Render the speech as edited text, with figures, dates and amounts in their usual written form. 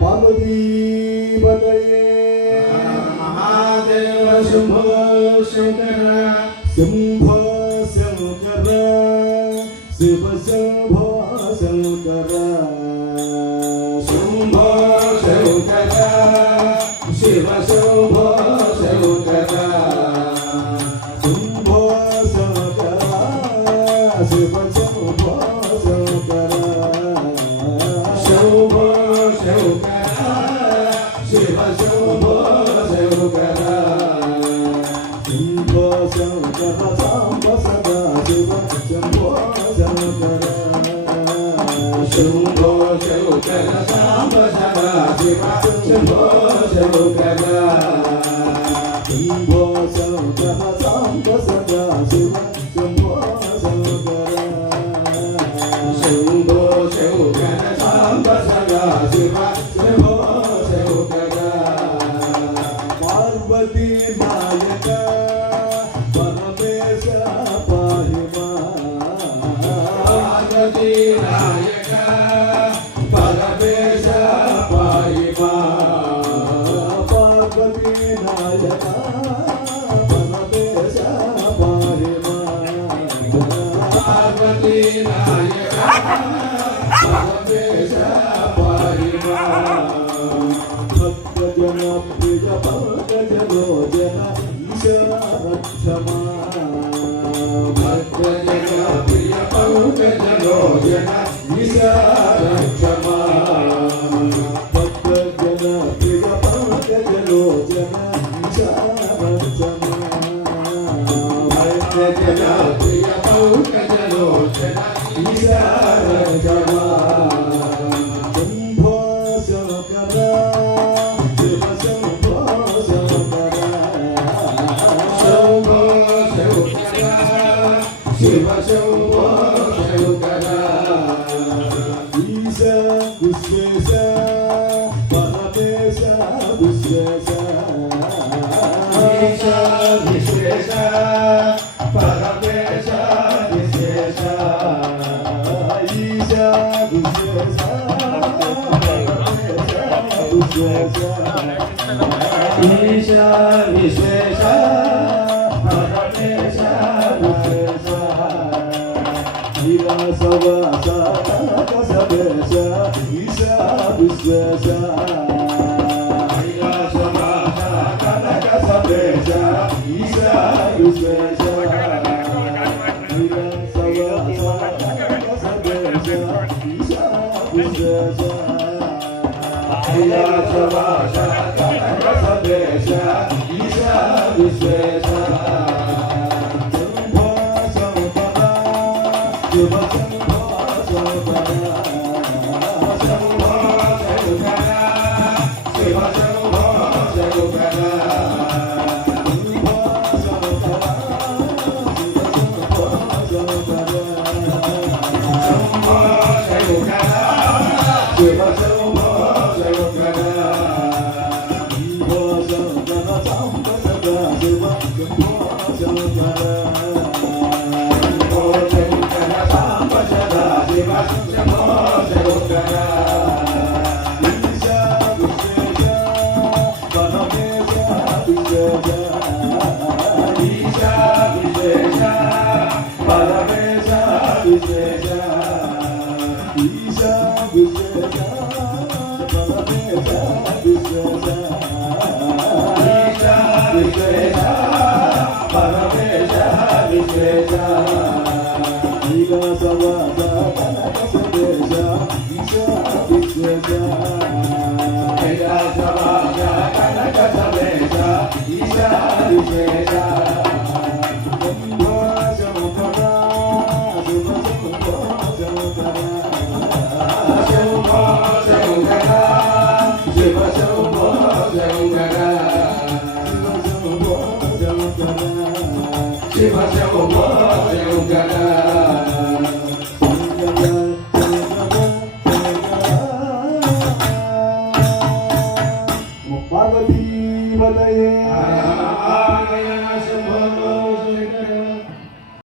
पार्वती बतये महादेव शंभो शंकर शंभो शंकर शिव शंभो शंकर शंभो शंकर शिव शंभो शंकर शंभो शंकर शिव शंभो शंकर शंभो शंकर शिव शंभो शंकर शंभो शंकर सांब सदा शिव शंभो शंकर शंभो शंकर सांब सदा शिव शंभो शंकर शंभो शंकर सांब सदा शिव शंभो शंकर शंभो शंकर सांब सदा शिव शंभो शंकर पार्वती नायक परमेश पाहि पार्वती नायक परमेश पाहि पार्वती नायक परमेश पाहि पार्वती नायक परमेश पाहि भक्त जन प्रिय पंकज लोचन ईश्वर क्षमा भक्त जन प्रिय पंकज लोचन ईश्वर क्षमा भक्त जन प्रिय पंकज लोचन ईश्वर क्षमा भक्त जन प्रिय पंकज लोचन ईश्वर क्षमा शंभो शंकर शिव शंभो शंकर शंभो शंकर शिव शंभो शंकर ईश विश्वेश परमेश विश्वेश ईश विश्वेश परमेश विश्वेश ईश विश्वेश परमेश ईश विश्वेश परमेश विश्वेश विश्वेश कनक सवेश ईश विश्वेश कैलासवास कनक सवेश ईश विश्वेश कैलासवास कनक सवेश ईश विश्वेश शंभो शंकर शिव शंभो शंकर शंभो शंकर शिव शंभो शंकर शंभो शंकर शिव शंभो शंकर शंभो शंकर सांब सदा शिव शंभो शंकर ईश विश्वेश परमेश विश्वेश ईश विश्वेश परमेश विश्वेश कैलासवास कनक सवेश ईश विश्वेश शंभो शंकर शिव शंभो शंकर शिव शंभो शंकर